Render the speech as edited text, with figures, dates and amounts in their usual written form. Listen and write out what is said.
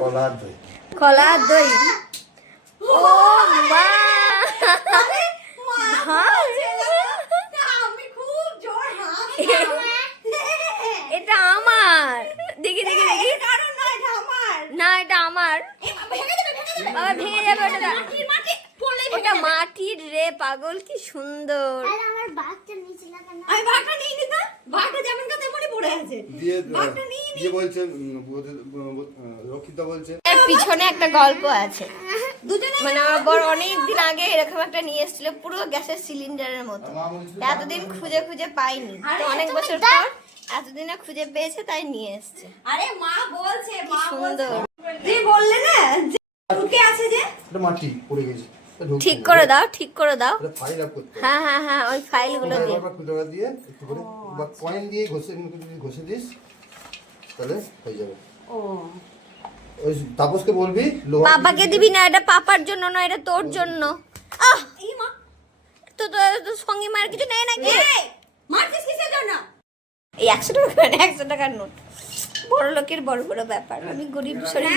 কলা আর দই। ও মা, এটা আমার। দেখি দেখি দেখি, না এটা আমার। বাবা ভেঙে যাবে ওটা। ওটা মাটির রে পাগল, কি সুন্দর। আমার বাঘটা নিচে লাগানো। আমি বাঘটা নিয়ে নিতাম, বাঘটা যেমন কথা মনে পড়ে আছে। বাঘটা নিয়ে দিয়ে বলছে রক্ষিতা বলছে এর পিছনে একটা গল্প আছে। দুজনে মানে আমার বড় অনেকদিন আগে এরকম একটা নিয়ে এসেছিল, পুরো গ্যাসের সিলিন্ডারের মতো। এতদিন খুঁজে খুঁজে পাইনি, তো অনেক বছর পর এতদিনে খুঁজে পেয়েছে, তাই নিয়ে এসেছে। আরে মা বলছে, মা সুন্দর। যে বললে না যে ঢুকে আছে যে, এটা মাটি পড়ে গেছে, ঠিক করে দাও, ঠিক করে দাও। এটা ফাইল আপ করতে হ্যাঁ হ্যাঁ হ্যাঁ, ওই ফাইলগুলো দিয়ে। খুঁজে দিয়ে একটু করে বা কয়েন দিয়ে ঘষে দিস, তাহলে হয়ে যাবে। ও ওই তাপসকে বলবি পাপাকে দিবি না, এটা পাপার জন্য না, এটা তোর জন্য। আহ, এই মা, তো তো সঙ্গী মার কিছু নেই নাকি? এই মারছিস কিসের জন্য? এই 100 টাকা, 100 টাকার নোট। বড় লোকের বড় বড় ব্যাপার, আমি গরিব শরীর।